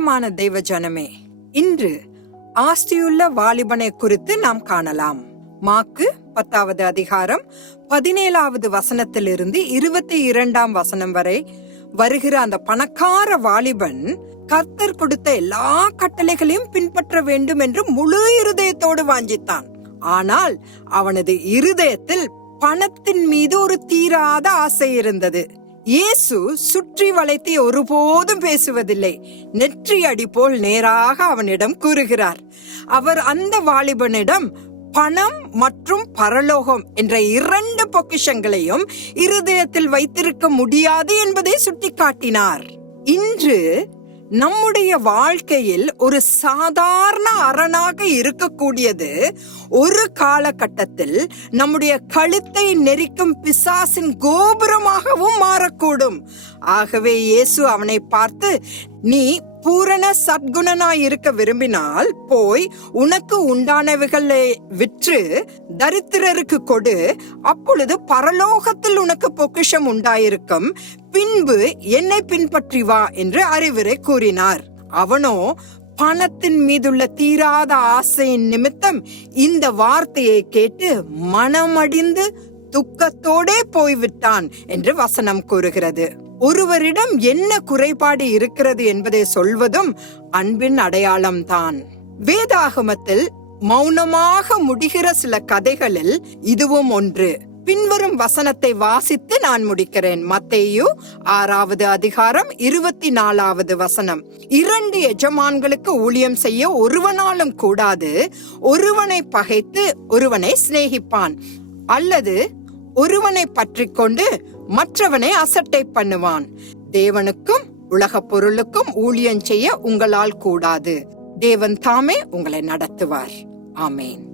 பிரியமான தெய்வ ஜனமே இன்று ஆஸ்தியுள்ள வாலிபனை குறித்து நாம் காணலாம். மாக்கு பத்தாவது அதிகாரம் பதினேழாவது வசனத்திலிருந்து இருபத்தி இரண்டாம் வசனம் வரை வருகிற அந்த பணக்கார வாலிபன் கர்த்தர் கொடுத்த எல்லா கட்டளைகளையும் பின்பற்ற வேண்டும் என்று முழு இருதயத்தோடு வாஞ்சித்தான். ஆனால் அவனது இருதயத்தில் பணத்தின் மீது ஒரு தீராத ஆசை இருந்தது. இயேசு சுற்றி வளைத்து ஒருபோதும் பேசுவதில்லை. நெற்றி அடி போல் நேராக அவனிடம் கூறுகிறார். அவர் அந்த வாலிபனிடம் பணம் மற்றும் பரலோகம் என்ற இரண்டு பொக்கிஷங்களையும் இருதயத்தில் வைத்திருக்க முடியாது என்பதை சுட்டிக்காட்டினார். இன்று நம்முடைய வாழ்க்கையில் ஒரு சாதாரண அரணாக இருக்கக்கூடியது ஒரு காலகட்டத்தில் நம்முடைய கழுத்தை நெரிக்கும் பிசாசின் கோபுரமாகவும் மாறக்கூடும். ஆகவே இயேசு அவனை பார்த்து நீ பூரண சத்குணனாய் இருக்க விரும்பினால் போய் உனக்கு உண்டானவைகளை விற்று தரித்திரருக்கு கொடு. அப்பொழுது பரலோகத்தில் உனக்கு பொக்கிஷம் உண்டாயிருக்கும். பின்பு என்னை பின்பற்றி வா என்று அறிவுரை கூறினார். அவனோ பணத்தின் மீதுள்ள தீராத ஆசையின் நிமித்தம் இந்த வார்த்தையை கேட்டு மனமடிந்து துக்கத்தோடே போய்விட்டான் என்று வசனம் கூறுகிறது. ஒருவரிடம் என்ன குறைபாடு இருக்கிறது என்பதை சொல்வதும் அன்பின் அடையாளம்தான். வேதாகமத்தில் மௌனமாக முடிகிற சில கதைகளில் இதுவும் ஒன்று. பின்வரும் வசனத்தை வாசித்து நான் முடிக்கிறேன். மத்தேயு ஆறாவது அதிகாரம் இருபத்தி நாலாவது வசனம். இரண்டு எஜமான்களுக்கு ஊழியம் செய்ய ஒருவனாலும் கூடாது. ஒருவனை பகைத்து ஒருவனை சிநேகிப்பான். அல்லது ஒருவனை பற்றி கொண்டு மற்றவனை அசட்டை பண்ணுவான். தேவனுக்கும் உலக பொருளுக்கும் ஊழியம் செய்ய உங்களால் கூடாது. தேவன் தாமே உங்களை நடத்துவார். ஆமேன்.